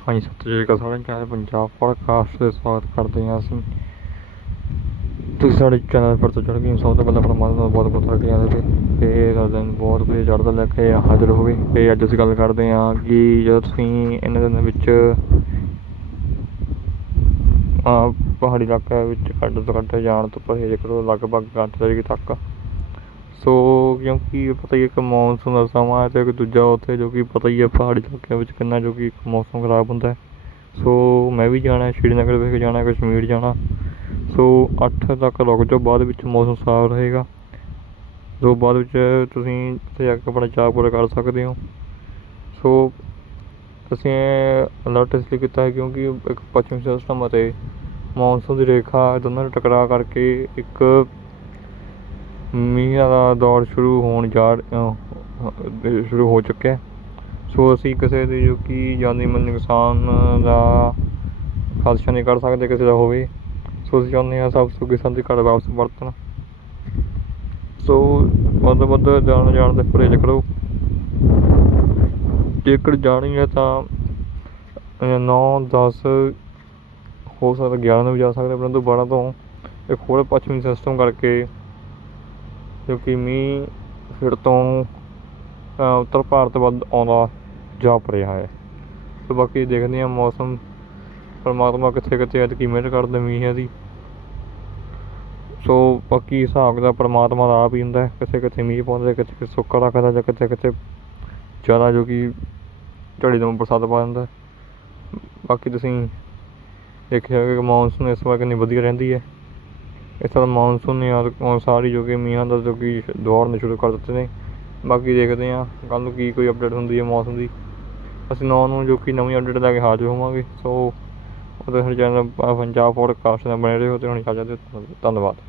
ਹਾਂਜੀ ਸਤਿ ਸ਼੍ਰੀ ਅਕਾਲ ਸਾਰਿਆਂ ਨੂੰ ਚੈਨਲ ਪੰਜਾਬ ਪੋਡਕਾਸਟ ਤੇ ਸਵਾਗਤ ਕਰਦੇ ਹਾਂ ਅਸੀਂ। ਤੁਸੀਂ ਸਾਡੇ ਚੈਨਲ ਪਰ ਤੋਂ ਚੜ੍ਹ ਗਏ ਸਭ ਤੋਂ ਪਹਿਲਾਂ ਪਰਮਾਤਮਾ ਦਾ ਬਹੁਤ ਬਹੁਤ ਧੰਨਵਾਦ ਤੇ ਤੇ ਤੁਹਾਡਾ ਦਿਨ ਬਹੁਤ ਵਧੀਆ ਚੜ੍ਹਦਾ ਲੈ ਕੇ ਹਾਜ਼ਰ ਹੋਵੇ। ਤੇ ਅੱਜ ਅਸੀਂ ਗੱਲ ਕਰਦੇ ਹਾਂ ਕਿ ਜਦੋਂ ਤੁਸੀਂ ਇਹਨਾਂ ਦਿਨਾਂ ਵਿੱਚ ਆ ਪਹਾੜੀ ਇਲਾਕਿਆਂ ਵਿੱਚ ਕੱਢ ਤੋਂ ਕੱਢ ਜਾਣ ਤੋਂ ਪਰਹੇਜ਼ ਕਰੋ, ਲਗਭਗ ਘੰਟੇ ਤੱਕ ਸੋ ਕਿਉਂਕਿ ਪਤਾ ਹੀ ਹੈ ਇੱਕ ਮੌਨਸੂਨ ਦਾ ਸਮਾਂ ਹੈ ਅਤੇ ਇੱਕ ਦੂਜਾ ਉੱਥੇ ਜੋ ਕਿ ਪਤਾ ਹੀ ਹੈ ਪਹਾੜੀ ਇਲਾਕਿਆਂ ਵਿੱਚ ਕਿੰਨਾ ਜੋ ਕਿ ਇੱਕ ਮੌਸਮ ਖਰਾਬ ਹੁੰਦਾ ਸੋ ਮੈਂ ਵੀ ਜਾਣਾ ਸ਼੍ਰੀਨਗਰ ਵਿਖੇ ਜਾਣਾ ਕਸ਼ਮੀਰ ਜਾਣਾ। ਸੋ ਅੱਠ ਤੱਕ ਰੁਕ ਜਾਓ, ਬਾਅਦ ਵਿੱਚ ਮੌਸਮ ਸਾਫ਼ ਰਹੇਗਾ। ਸੋ ਬਾਅਦ ਵਿੱਚ ਤੁਸੀਂ ਉੱਥੇ ਜਾ ਕੇ ਆਪਣਾ ਚਾਅ ਪੂਰਾ ਕਰ ਸਕਦੇ ਹੋ। ਸੋ ਅਸੀਂ ਅਲਰਟ ਇਸ ਲਈ ਕੀਤਾ ਹੈ ਕਿਉਂਕਿ ਇੱਕ ਪੱਛਮੀ ਸਿਸਟਮ ਅਤੇ ਮੌਨਸੂਨ ਦੀ ਰੇਖਾ ਦੋਨਾਂ ਨੂੰ ਟਕਰਾ ਕਰਕੇ ਇੱਕ ਮੀਂਹ ਦਾ ਦੌਰ ਸ਼ੁਰੂ ਹੋਣ ਜਾ ਸ਼ੁਰੂ ਹੋ ਚੁੱਕਿਆ ਸੋ ਅਸੀਂ ਕਿਸੇ ਦੇ ਜੋ ਕਿ ਜਾਨੀ ਮਾਲੀ ਨੁਕਸਾਨ ਦਾ ਖਦਸ਼ਾ ਨਹੀਂ ਕਰ ਸਕਦੇ, ਕਿਸੇ ਦਾ ਹੋਵੇ, ਸੋ ਅਸੀਂ ਚਾਹੁੰਦੇ ਹਾਂ ਸਭ ਸੁੱਖੀ ਸੰਦੀ ਘਰ ਵਾਪਸ ਵਰਤਣ। ਸੋ ਵੱਧ ਤੋਂ ਵੱਧ ਜਾਣ ਜਾਣ ਦੇ ਪਰਹੇਜ਼ ਕਰੋ। ਜੇਕਰ ਜਾਣੀ ਹੈ ਤਾਂ ਨੌ, ਦਸ ਹੋ ਸਕਦਾ ਗਿਆਰਾਂ ਨੂੰ ਵੀ ਜਾ ਸਕਦੇ, ਪਰੰਤੂ ਬਾਰਾਂ ਤੋਂ ਇੱਕ ਹੋਰ ਪੱਛਮੀ ਸਿਸਟਮ ਕਰਕੇ ਕਿਉਂਕਿ ਮੀਂਹ ਫਿਰ ਤੋਂ ਉੱਤਰ ਭਾਰਤ ਵੱਲ ਆਉਂਦਾ ਜਾਪ ਰਿਹਾ ਹੈ। ਸੋ ਬਾਕੀ ਦੇਖਦੇ ਹਾਂ ਮੌਸਮ। ਪਰਮਾਤਮਾ ਕਿੱਥੇ ਕਿੱਥੇ ਐਤਕੀ ਮਿਹਰ ਕਰਦੇ ਮੀਂਹਾਂ ਦੀ। ਸੋ ਬਾਕੀ ਹਿਸਾਬ ਦਾ ਪਰਮਾਤਮਾ ਦਾ ਆਪ ਹੀ ਹੁੰਦਾ ਕਿੱਥੇ ਕਿੱਥੇ ਮੀਂਹ ਪਾਉਂਦਾ ਕਿੱਥੇ ਕਿੱਥੇ ਸੁੱਕਾ ਰੱਖਦਾ ਜਾਂ ਕਿੱਥੇ ਕਿੱਥੇ ਜ਼ਿਆਦਾ ਜੋ ਕਿ ਝੜੀ ਤੋਂ ਬਰਸਾਤ ਪਾ ਦਿੰਦਾ ਬਾਕੀ ਤੁਸੀਂ ਦੇਖਿਆ ਹੋਵੇਗਾ ਕਿ ਮੌਨਸੂਨ ਇਸ ਵਾਰ ਕਿੰਨੀ ਵਧੀਆ ਰਹਿੰਦੀ ਹੈ। ਇਸ ਤਰ੍ਹਾਂ ਮੌਨਸੂਨ ਨੇ ਯਾਰ ਅਨੁਸਾਰ ਹੀ ਜੋ ਕਿ ਮੀਂਹਾਂ ਦਾ ਜੋ ਕਿ ਦੌਰ ਸ਼ੁਰੂ ਕਰ ਦਿੱਤੇ ਨੇ। ਬਾਕੀ ਦੇਖਦੇ ਹਾਂ, ਕੱਲ੍ਹ ਨੂੰ ਕੀ ਕੋਈ ਅਪਡੇਟ ਹੁੰਦੀ ਹੈ ਮੌਸਮ ਦੀ। ਅਸੀਂ ਨੌ ਨੂੰ ਜੋ ਕਿ ਨਵੀਂ ਅਪਡੇਟ ਲੈ ਕੇ ਹਾਜ਼ਰ ਹੋਵਾਂਗੇ। ਸੋ, ਉਹਦੇ ਸਾਡੇ ਚੈਨਲ ਪੰਜਾਬ ਪੋਡਕਾਸਟ ਨਾਲ ਬਣੇ ਰਹੋ ਤੇ ਹੁਣ ਇਜਾਜ਼ਤ ਧੰਨਵਾਦ।